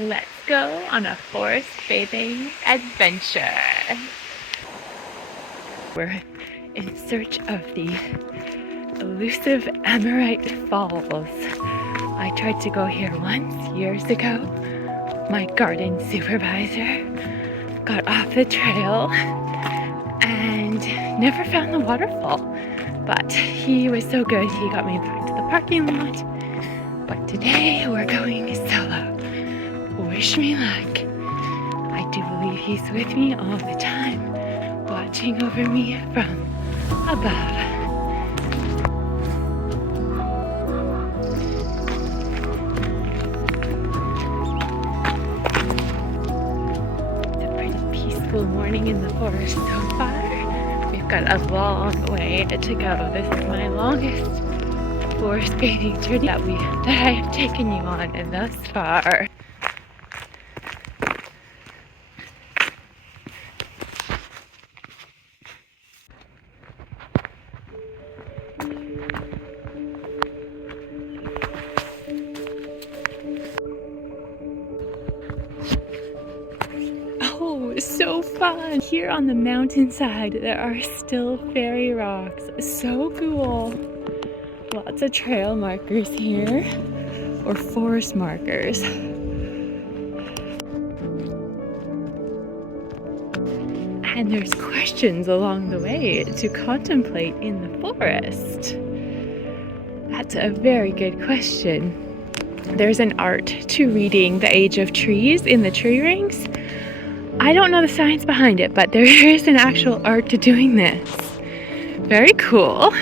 Let's go on a forest bathing adventure. We're in search of the elusive Ammonite Falls. I tried to go here once, years ago. My garden supervisor got off the trail and never found the waterfall. But he was so good, he got me back to the parking lot. But today we're going solo. Wish me luck. I do believe he's with me all the time, watching over me from above. It's a pretty peaceful morning in the forest so far. We've got a long way to go. This is my longest forest bathing journey that I have taken you on thus far. Oh, so fun! Here on the mountainside there are still fairy rocks. So cool! Lots of trail markers here, or forest markers. And there's questions along the way to contemplate in the forest. That's a very good question. There's an art to reading the age of trees in the tree rings. I don't know the science behind it, but there is an actual art to doing this. Very cool.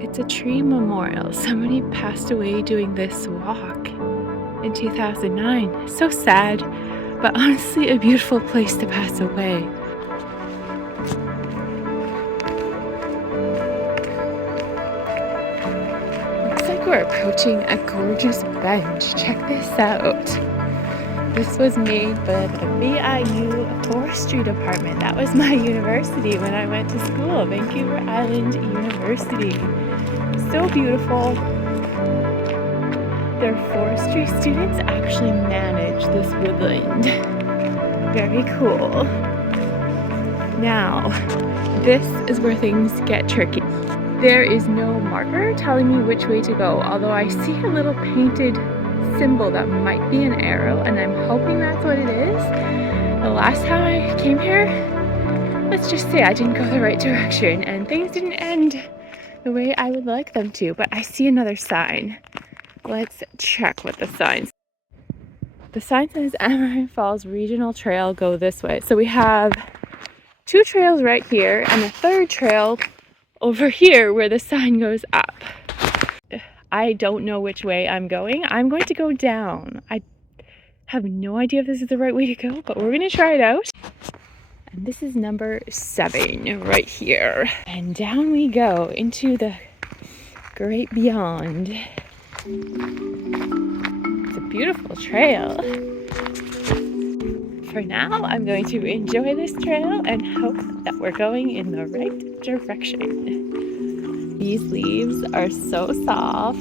It's a tree memorial. Somebody passed away doing this walk in 2009. So sad, but honestly a beautiful place to pass away. Looks like we're approaching a gorgeous bench. Check this out. This was made by the VIU Forestry Department. That was my university when I went to school, Vancouver Island University. So beautiful. Their forestry students actually manage this woodland. Very cool. Now, this is where things get tricky. There is no marker telling me which way to go, although I see a little painted symbol that might be an arrow, and I'm hoping that's what it is. The last time I came here, let's just say I didn't go the right direction and things didn't end the way I would like them to, but I see another sign. Let's check what the sign says. The sign says Ammonite Falls Regional Trail, go this way. So we have two trails right here and a third trail over here where the sign goes up. I don't know which way I'm going. I'm going to go down. I have no idea if this is the right way to go, but we're going to try it out. And this is number 7 right here. And down we go into the great beyond. It's a beautiful trail. For now, I'm going to enjoy this trail and hope that we're going in the right direction. These leaves are so soft.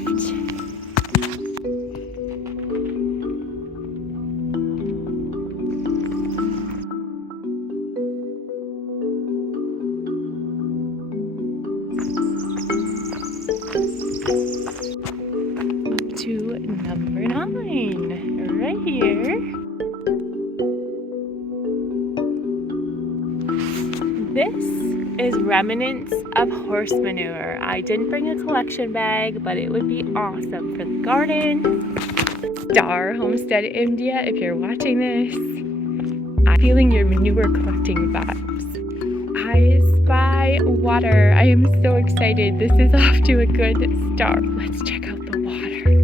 To number 9 right here. This is remnants of horse manure. I didn't bring a collection bag, but it would be awesome for the garden. Star Homestead India, if you're watching this, I'm feeling your manure collecting vibes. I spy water. I am so excited. This is off to a good start. Let's check out the water.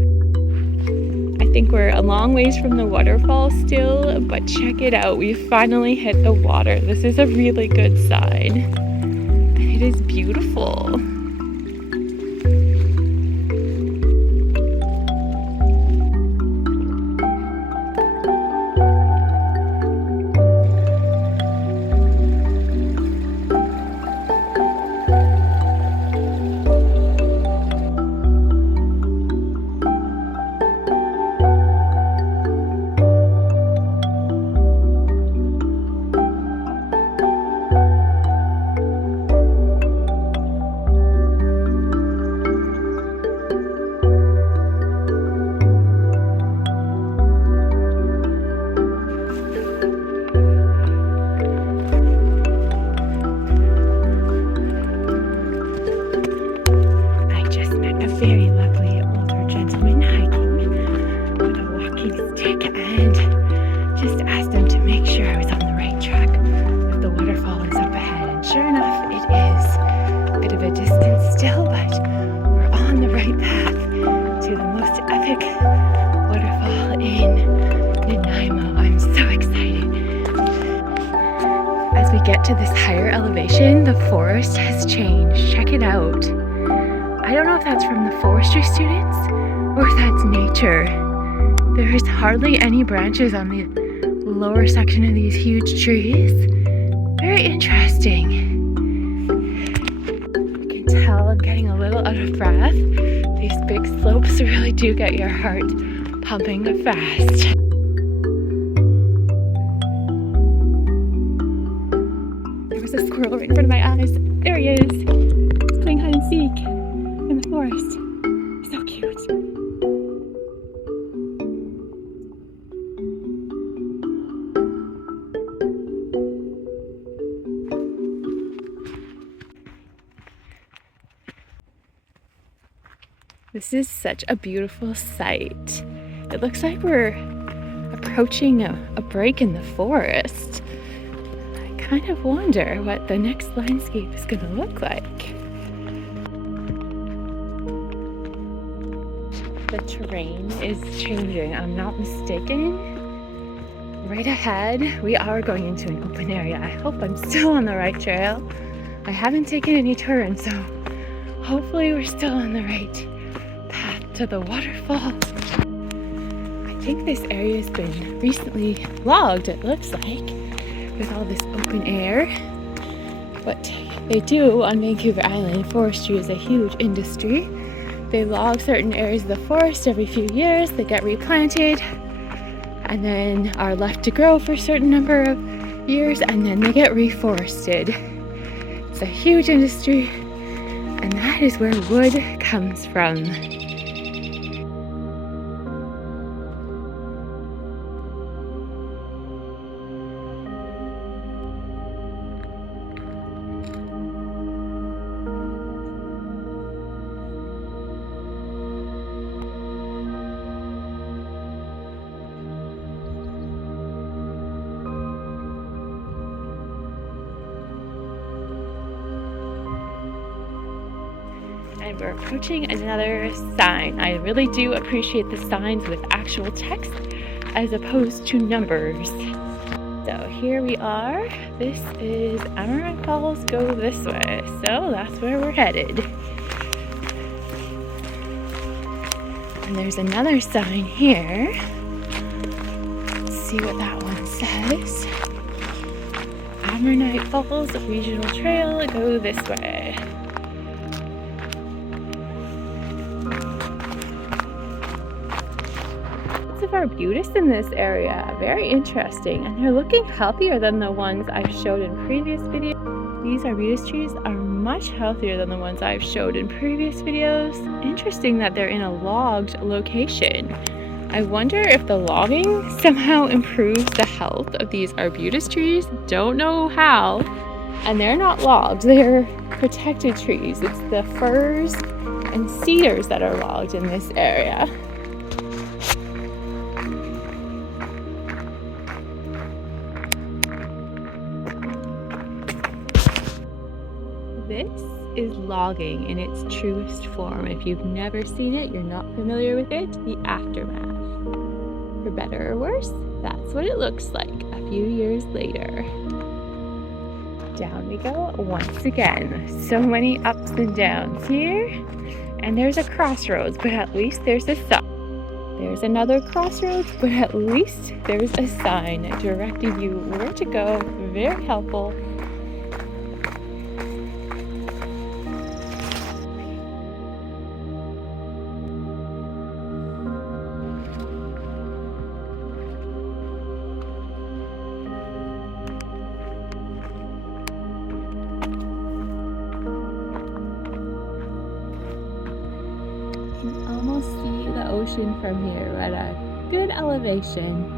I think we're a long ways from the waterfall still, but check it out. We finally hit the water. This is a really good sign. It is beautiful. to this higher elevation, the forest has changed. Check it out. I don't know if that's from the forestry students or if that's nature. There's hardly any branches on the lower section of these huge trees. Very interesting. You can tell I'm getting a little out of breath. These big slopes really do get your heart pumping fast. There was a squirrel right in front of my eyes. There he is. He's playing hide and seek in the forest. So cute. This is such a beautiful sight. It looks like we're approaching a break in the forest. I kind of wonder what the next landscape is going to look like. The terrain is changing, I'm not mistaken. Right ahead, we are going into an open area. I hope I'm still on the right trail. I haven't taken any turns, so hopefully we're still on the right path to the waterfall. I think this area has been recently logged, it looks like, with all this open air. What they do on Vancouver Island, forestry is a huge industry. They log certain areas of the forest every few years, they get replanted, and then are left to grow for a certain number of years, and then they get reforested. It's a huge industry, and that is where wood comes from. And we're approaching another sign. I really do appreciate the signs with actual text as opposed to numbers. So here we are. This is Ammonite Falls, go this way. So that's where we're headed. And there's another sign here. Let's see what that one says. Ammonite Falls Regional Trail, go this way. Of arbutus in this area, very interesting, and they're looking healthier than the ones I've showed in previous videos. These arbutus trees are much healthier than the ones I've showed in previous videos. Interesting that they're in a logged location. I wonder if the logging somehow improves the health of these arbutus trees. Don't know how. And they're not logged, they're protected trees. It's the firs and cedars that are logged in this area. This is logging in its truest form. If you've never seen it, you're not familiar with it, the aftermath. For better or worse, that's what it looks like a few years later. Down we go once again. So many ups and downs here. And there's a crossroads, but at least there's a sign. There's another crossroads, but at least there's a sign directing you where to go. Very helpful. You can almost see the ocean from here at a good elevation.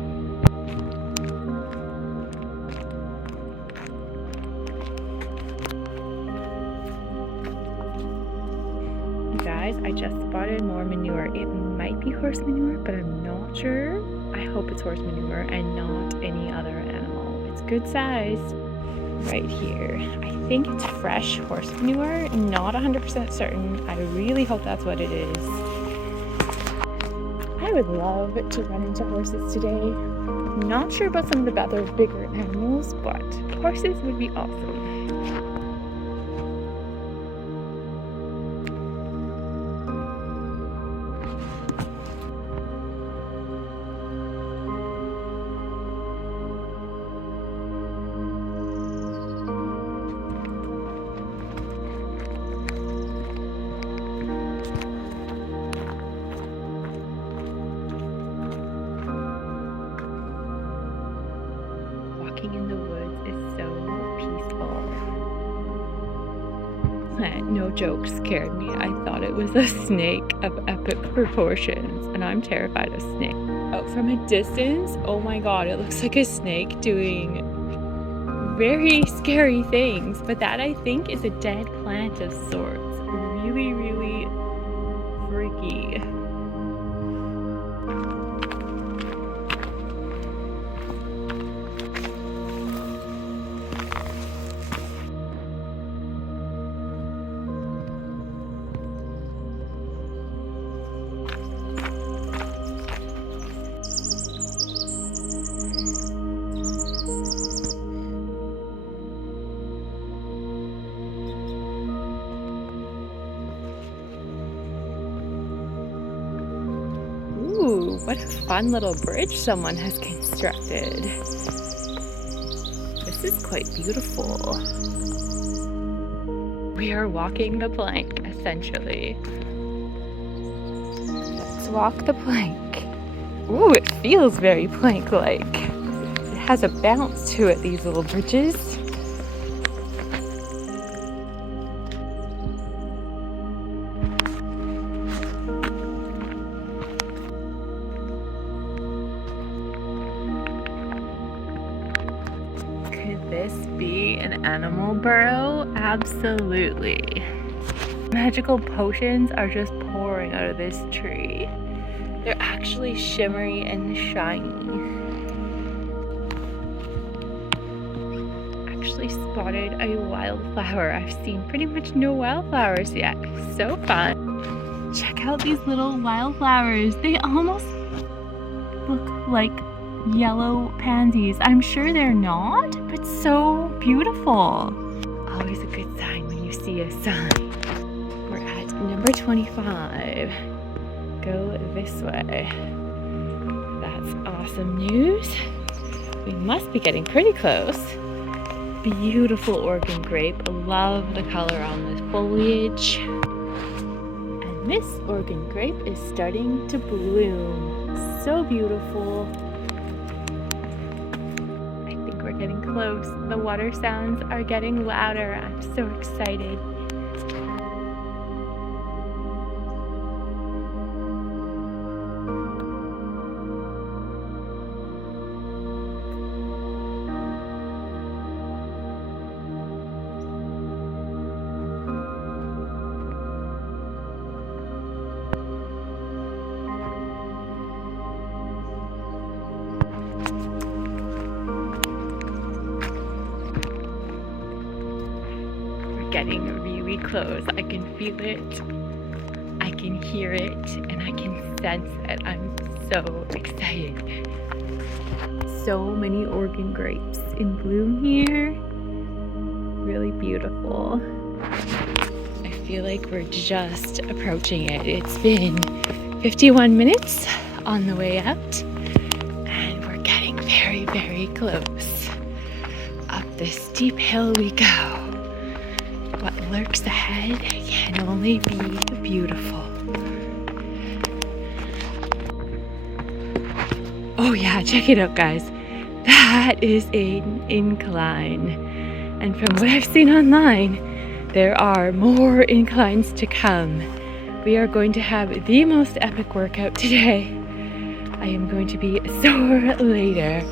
Guys, I just spotted more manure. It might be horse manure, but I'm not sure. I hope it's horse manure and not any other animal. It's good size right here. I think it's fresh horse manure, not 100% certain. I really hope that's what it is. I would love to run into horses today. Not sure about some of the other bigger animals, but Horses would be awesome. Walking in the woods is so peaceful. No joke, scared me. I thought it was a snake of epic proportions, and I'm terrified of snakes. Oh, from a distance, oh my god, it looks like a snake doing very scary things, but that I think is a dead plant of sorts. Really, really freaky. Ooh, what a fun little bridge someone has constructed. This is quite beautiful. We are walking the plank, essentially. Let's walk the plank. Ooh, it feels very plank-like. It has a bounce to it, these little bridges. Could this be an animal burrow? Absolutely. Magical potions are just pouring out of this tree. They're actually shimmery and shiny. Actually spotted a wildflower. I've seen pretty much no wildflowers yet. So fun. Check out these little wildflowers. They almost look like yellow pansies. I'm sure they're not, but so beautiful. Always a good sign when you see a sign. We're at number 25. Go this way. That's awesome news. We must be getting pretty close. Beautiful Oregon grape. Love the color on the foliage. And this Oregon grape is starting to bloom. So beautiful. I think we're getting close. The water sounds are getting louder. I'm so excited. Getting really close. I can feel it, I can hear it, and I can sense it. I'm so excited. So many Oregon grapes in bloom here. Really beautiful. I feel like we're just approaching it. It's been 51 minutes on the way out, and we're getting very, very close. Up this steep hill we go. What lurks ahead can only be beautiful. Oh yeah, check it out, guys. That is an incline. And from what I've seen online, there are more inclines to come. We are going to have the most epic workout today. I am going to be sore later.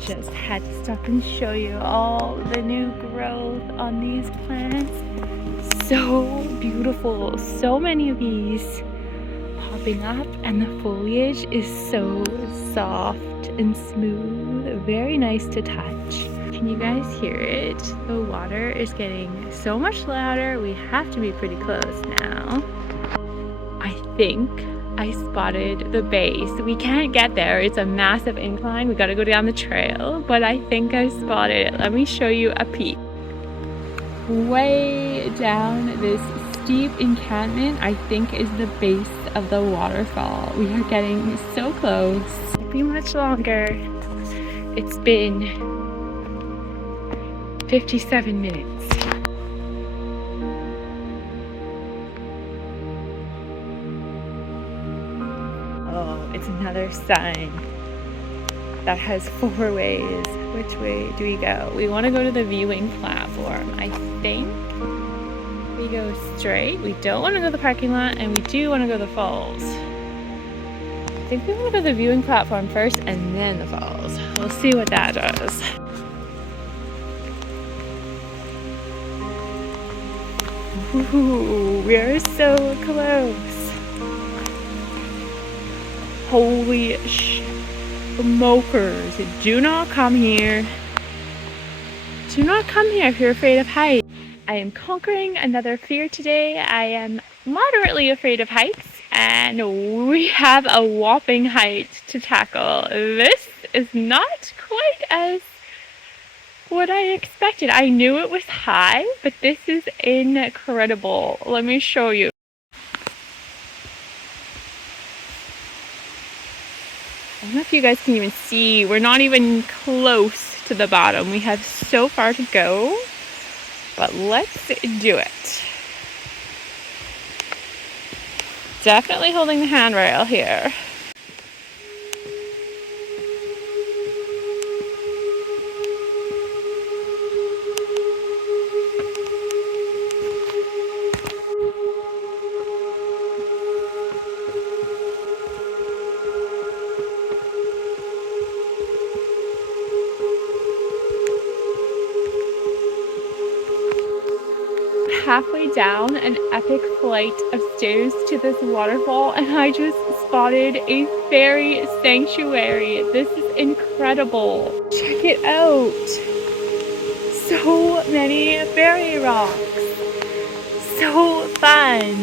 Just had to stop and show you all the new growth on these plants. So beautiful. So many of these popping up, and the foliage is so soft and smooth. Very nice to touch. Can you guys hear it? The water is getting so much louder. We have to be pretty close now. I think I spotted the base. We can't get there. It's a massive incline. We gotta go down the trail, but I think I spotted it. Let me show you a peek. Way down this steep encampment, I think, is the base of the waterfall. We are getting so close. Won't be much longer. It's been 57 minutes. Oh, it's another sign that has 4 ways. Which way do we go? We want to go to the viewing platform. I think we go straight. We don't want to go to the parking lot, and we do want to go to the falls. I think we want to go to the viewing platform first and then the falls. We'll see what that does. Ooh, we're so close. Holy smokers. Do not come here. Do not come here if you're afraid of heights. I am conquering another fear today. I am moderately afraid of heights, and we have a whopping height to tackle. This is not quite as what I expected. I knew it was high, but this is incredible. Let me show you. I don't know if you guys can even see. We're not even close to the bottom. We have so far to go, but let's do it. Definitely holding the handrail here. Halfway down an epic flight of stairs to this waterfall, and I just spotted a fairy sanctuary. This is incredible. Check it out. So many fairy rocks. So fun.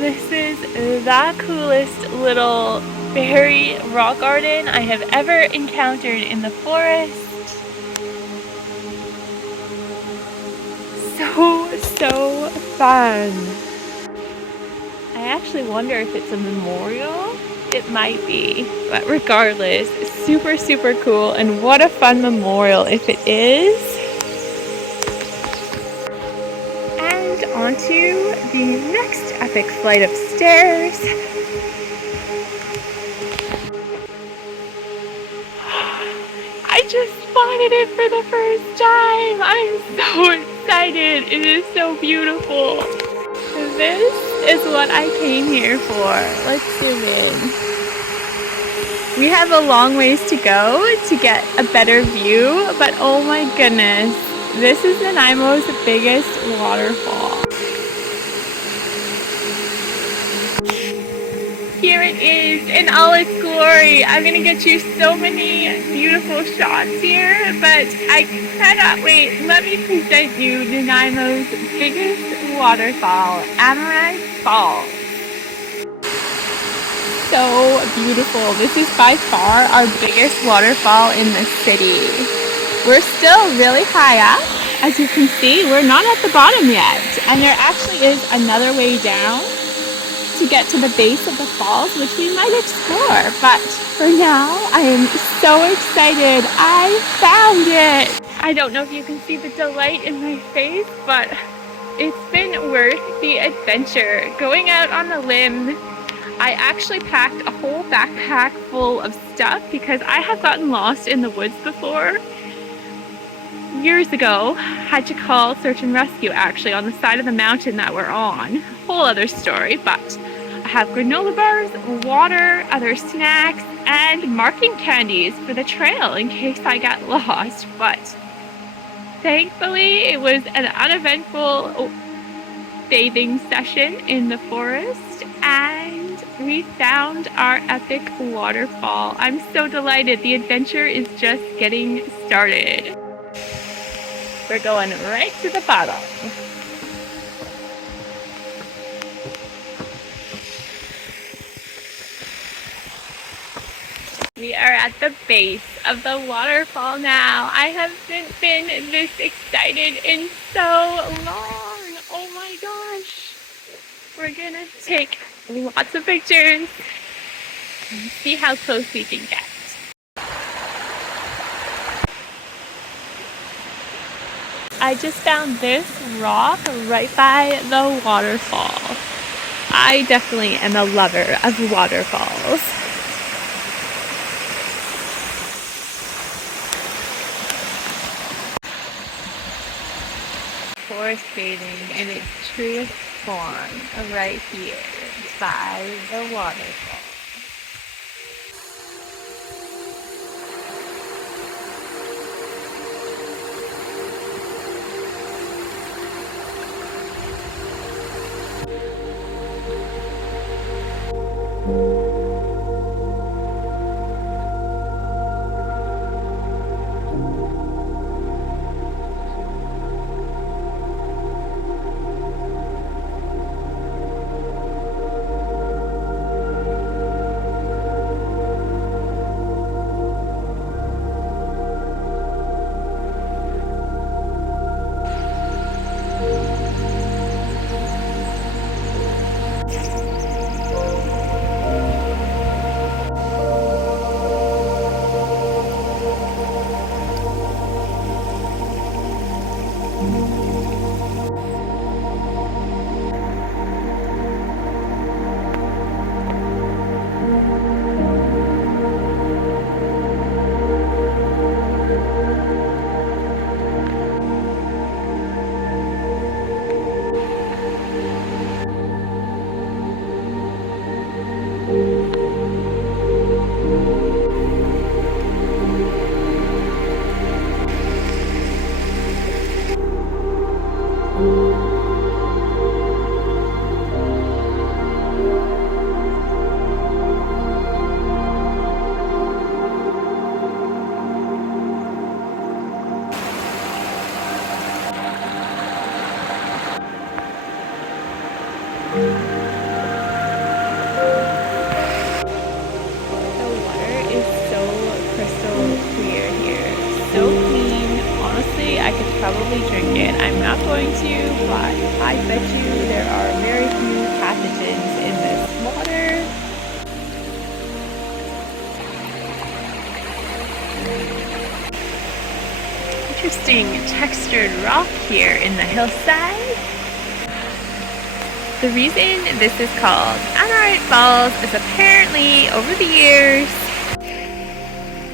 This is the coolest little fairy rock garden I have ever encountered in the forest. So fun. I actually wonder if it's a memorial. It might be, but regardless, super cool, and what a fun memorial if it is. And onto the next epic flight of stairs. I just spotted it for the first time. I'm so excited. It is so beautiful. This is what I came here for. Let's zoom in. We have a long ways to go to get a better view, but oh my goodness, this is Nanaimo's biggest waterfall. Here it is in all its glory. I'm gonna get you so many beautiful shots here, but I cannot wait. Let me present you Nanaimo's biggest waterfall, Ammonite Falls. So beautiful. This is by far our biggest waterfall in the city. We're still really high up. As you can see, we're not at the bottom yet, and there actually is another way down to get to the base of the falls, which we might explore, but for now I am so excited. I found it. I don't know if you can see the delight in my face, but it's been worth the adventure. Going out on the limb, I actually packed a whole backpack full of stuff because I have gotten lost in the woods before. Years ago, had to call search and rescue actually on the side of the mountain that we're on. Whole other story, but I have granola bars, water, other snacks, and marking candies for the trail in case I got lost. But thankfully, it was an uneventful bathing session in the forest, and we found our epic waterfall. I'm so delighted. The adventure is just getting started. We're going right to the bottom. We are at the base of the waterfall now. I haven't been this excited in so long. Oh my gosh. We're gonna take lots of pictures and see how close we can get. I just found this rock right by the waterfall. I definitely am a lover of waterfalls. Forest bathing in its truest form right here by the waterfall. So clean. Honestly, I could probably drink it. I'm not going to, but I bet you there are very few pathogens in this water. Interesting textured rock here in the hillside. The reason this is called Ammonite Falls is apparently over the years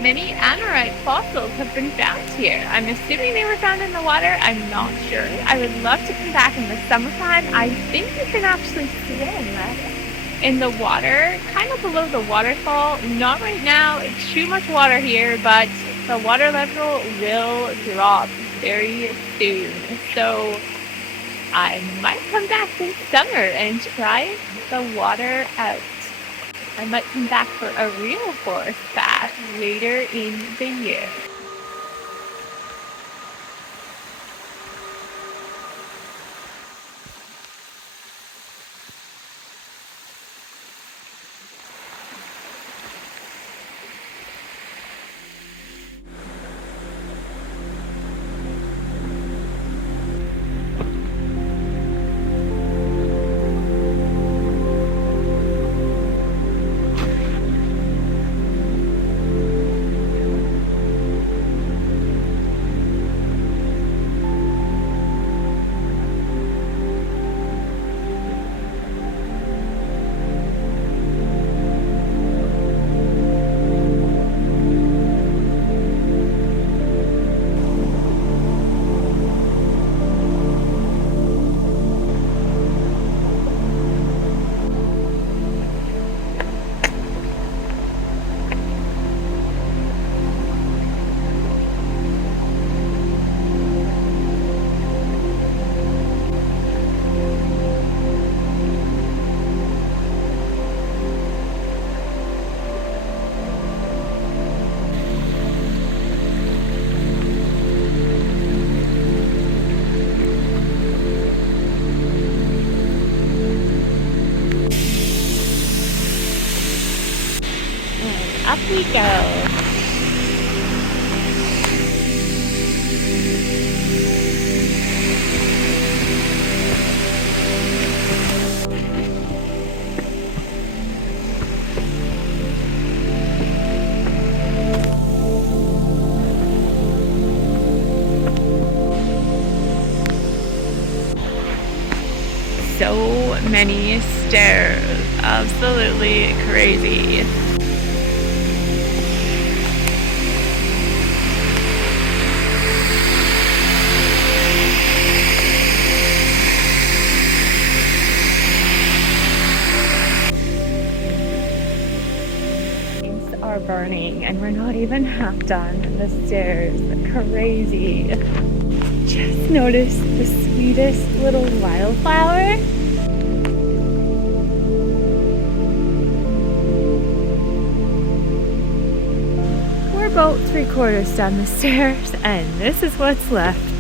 many Ammonite fossils have been found here. I'm assuming they were found in the water. I'm not sure. I would love to come back in the summertime. I think you can actually swim in the water, kind of below the waterfall. Not right now. It's too much water here, but the water level will drop very soon. So I might come back this summer and try the water out. I might come back for a real forest bath later in the year. we go. So many stairs. Absolutely crazy. Things are burning and we're not even half done. The stairs, crazy. Just noticed the sweetest little wildflower. We're about 3/4 down the stairs, and this is what's left.